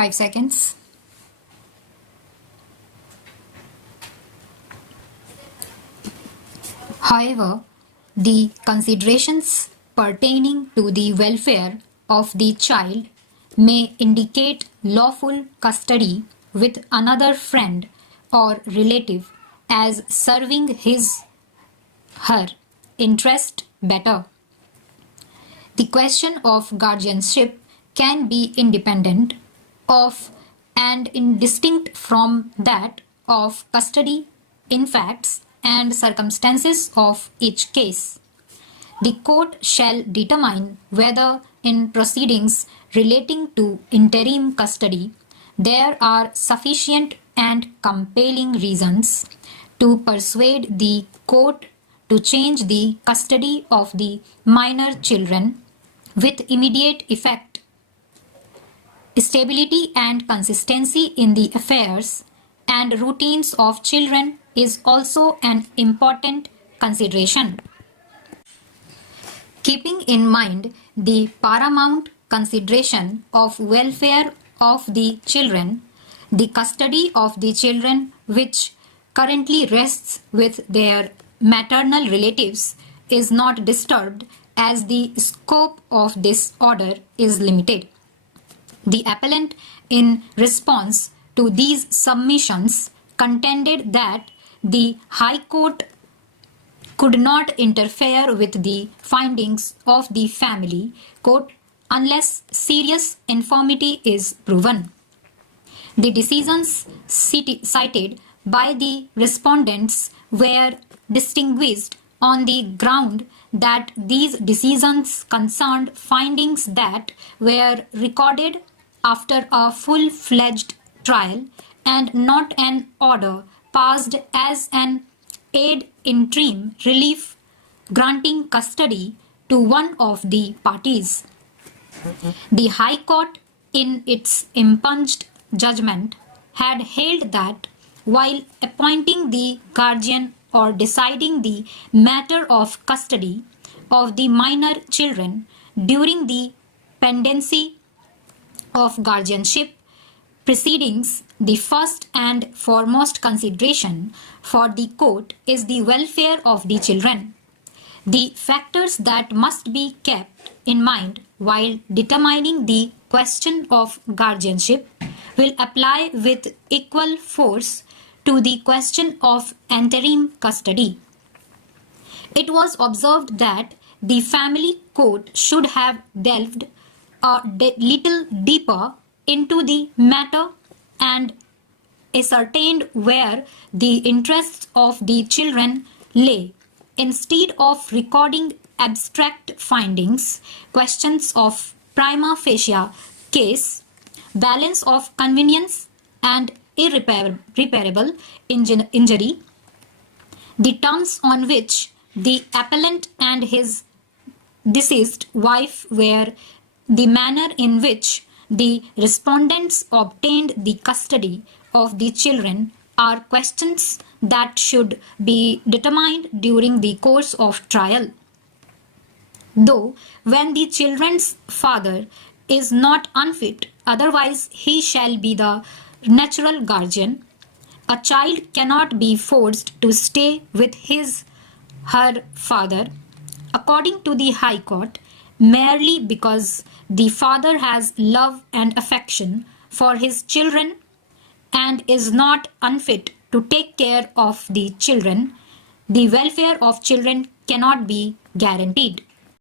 5 seconds. However, the considerations pertaining to the welfare of the child may indicate lawful custody with another friend or relative as serving her interest better. The question of guardianship can be independent of and distinct from that of custody in facts and circumstances of each case. The court shall determine whether in proceedings relating to interim custody there are sufficient and compelling reasons to persuade the court to change the custody of the minor children with immediate effect. Stability and consistency in the affairs and routines of children is also an important consideration. Keeping in mind the paramount consideration of welfare of the children, the custody of the children which currently rests with their maternal relatives is not disturbed as the scope of this order is limited. The appellant, in response to these submissions, contended that the High Court could not interfere with the findings of the family court unless serious infirmity is proven. The decisions cited by the respondents were distinguished on the ground that these decisions concerned findings that were recorded after a full-fledged trial and not an order passed as an ad interim relief granting custody to one of the parties. The High Court, in its impunged judgment, had held that while appointing the guardian or deciding the matter of custody of the minor children during the pendency of guardianship proceedings, the first and foremost consideration for the court is the welfare of the children. The factors that must be kept in mind while determining the question of guardianship will apply with equal force to the question of interim custody. It was observed that the family court should have delved a little deeper into the matter and ascertained where the interests of the children lay, instead of recording abstract findings, questions of prima facie case, balance of convenience and irreparable injury, the terms on which the appellant and his deceased wife were, the manner in which the respondents obtained the custody of the children are questions that should be determined during the course of trial. Though when the children's father is not unfit, otherwise he shall be the natural guardian, a child cannot be forced to stay with her father, according to the High Court, merely because the father has love and affection for his children and is not unfit to take care of the children. The welfare of children cannot be guaranteed.